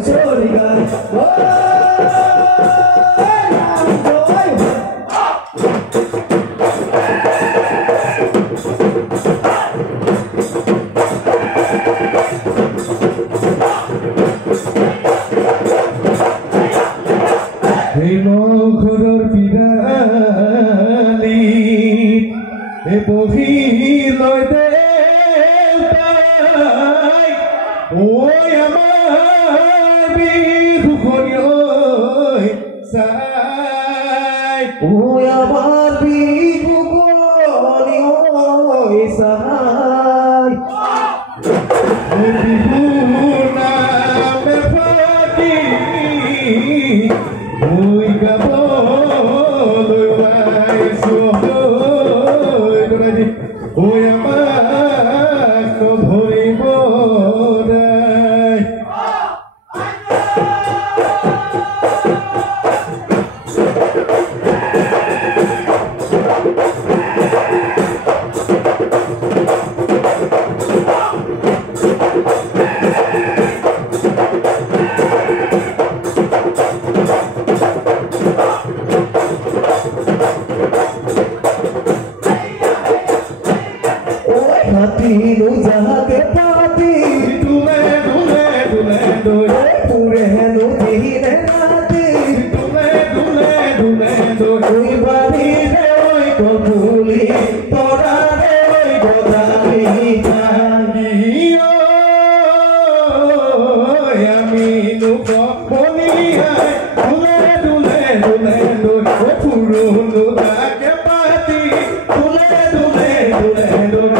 Sorry, guys. ওই আমার বিহু গলি ওই সাহাই বিহু নামে ফাটি ওই গাব ওই আমার ভরিব Hatimu jahat pati dule dule dule dule pure henu dihine nati dule dule dule dule oi bari re oi kopuli tora re oi godali jani oi ami nu kopoli hai dule dule dule dule puru nu take pati dule dule dule dule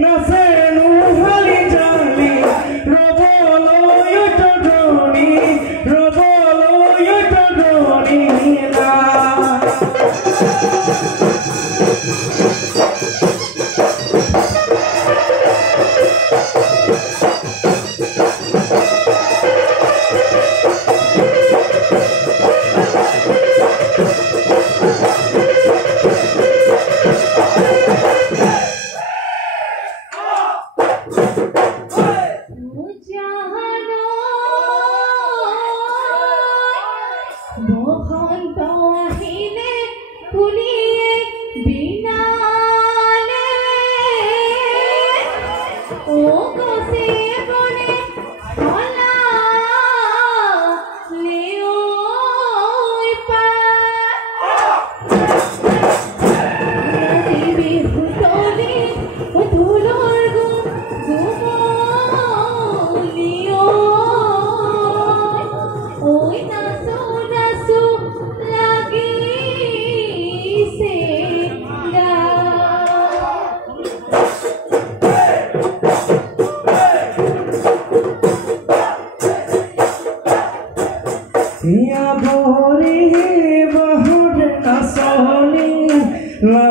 নাচেনো হালি জালি ৰবলৈ তৰণি না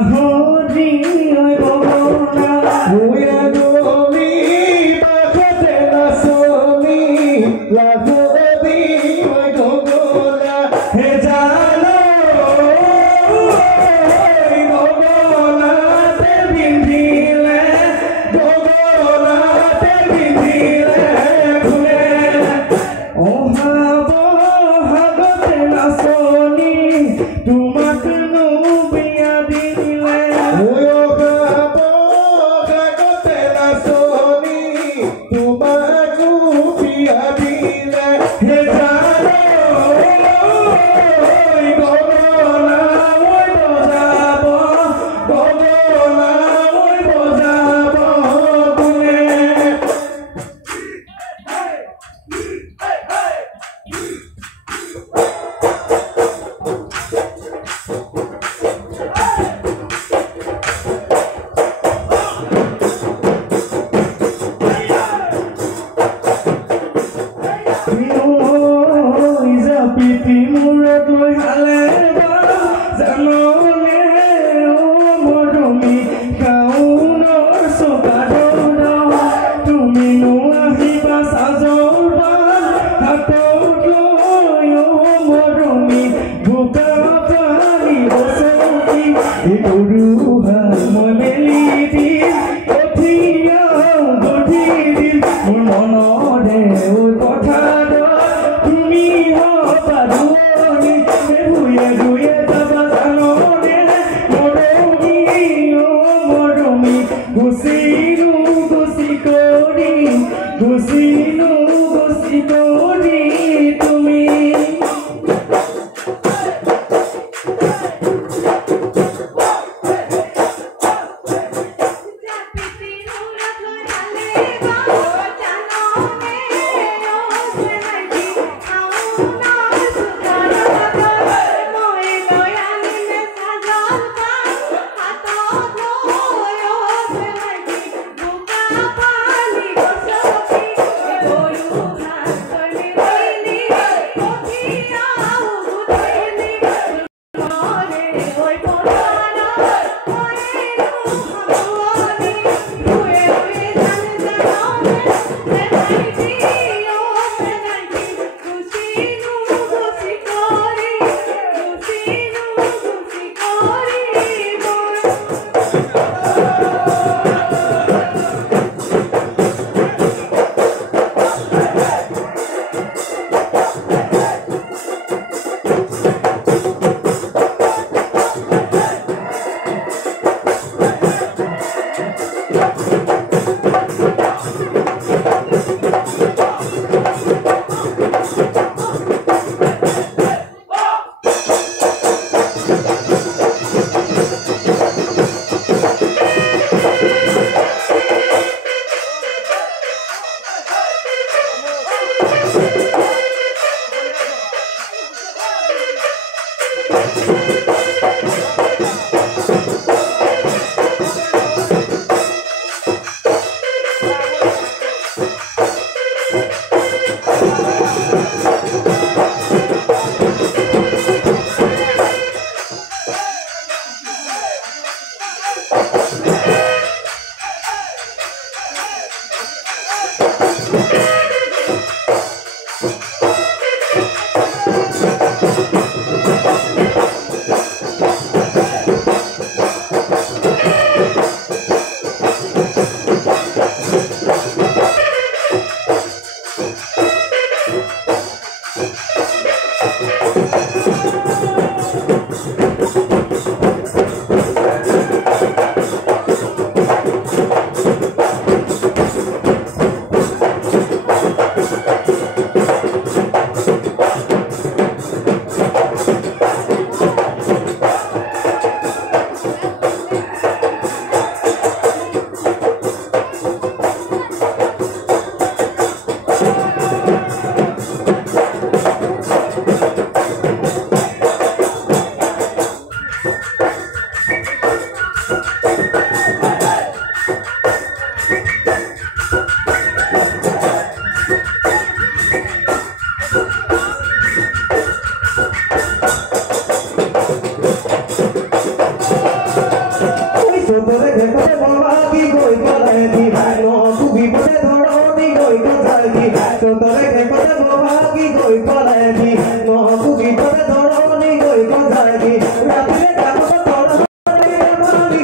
নকু বিপদে ধৰণি গৈ গজাগি ততৰে ঘেকতে বহাগি গৈ পলাবি নকু বিপদে ধৰণি গৈ গজাগি ৰাতিলে কাকত ধৰণি মাৰি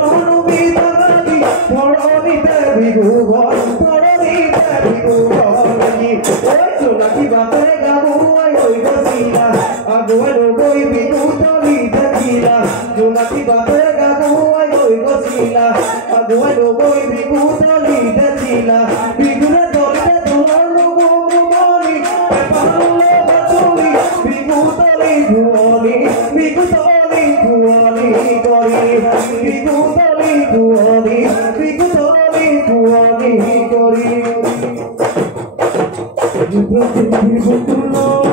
মননো বিতগাগি ধৰণিতে বিহু ঘৰ ধৰণিতে বিহু ঘৰগি ঐ জোনাকী বাপেৰে গাবুৱাই হৈ গছিলা আগুৱাই নগৈ বিহু তলি দেখিলা জোনাকী বাপেৰে গাবুৱাই হৈ গছিলা আগুৱাই নগৈ বিহু তলি দেখিলা বিহুৰে তলিতে তোমাৰ মগমনি পেপালে বাতৰি বিহু তলি ধুৱনি বিহু তলি ধুৱনি কৰি বিহু তলি ধুৱনি বিহু তলি ধুৱনি কৰি বিহু তুলয়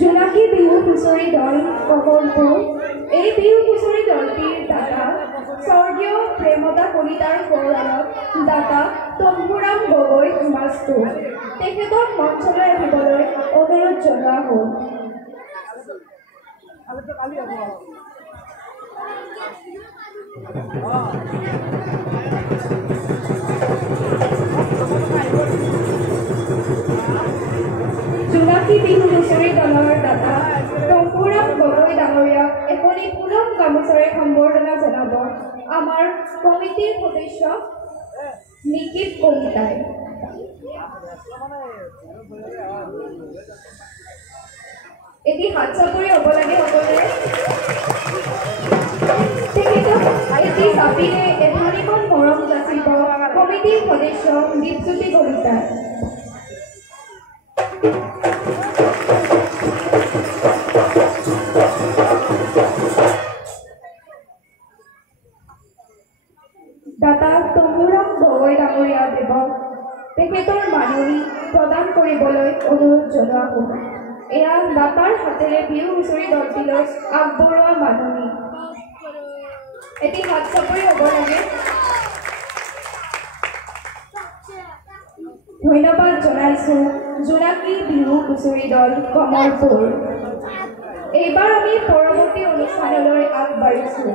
জোনাকী বিহু হুঁচৰি দল কমলপুৰ এই বিহু হুঁচৰি দলটিৰ দাতা স্বৰ্গীয় প্ৰেমতা কলিতাৰ গৌৰৱত দাতা তম্বুৰাম গগৈ মাছটো তেখেতক মঞ্চলৈ আহিবলৈ অনুৰোধ জনোৱা হ'ল। জোনাকী বিহু হুঁচৰি দলৰ দাতা তম্বুৰাম গগৈ ডাঙৰীয়াক এখনি পুনম গামোচাৰে সম্বৰ্ধনা জনাব আমাৰ কমিটিৰ সদস্য নিকিত কলিতাই। এটি হাত চাপৰি হ'ব লাগে সকলোৱে। তেখেতক এটি চাপিৰে এধানিখন মৰম যাচিব কমিটিৰ সদস্য দীপজ্যোতি কলিতাই। দাতা তম্বুৰাম গগৈ ডাঙৰীয়া দেৱক তেখেতৰ মাননি প্ৰদান কৰিবলৈ অনুৰোধ জনোৱা হ'ল। এয়া দাতাৰ হাতেৰে বিহু হুঁচৰি দলটিলৈ আগবঢ়োৱা মাননি। এটি হাত চাপৰি হ'ব লাগে। ধন্যবাদ জনাইছোঁ জোনাকী বিহু হুঁচৰি দল কমলপুৰ। এইবাৰ আমি পৰৱৰ্তী অনুষ্ঠানলৈ আগবাঢ়িছোঁ।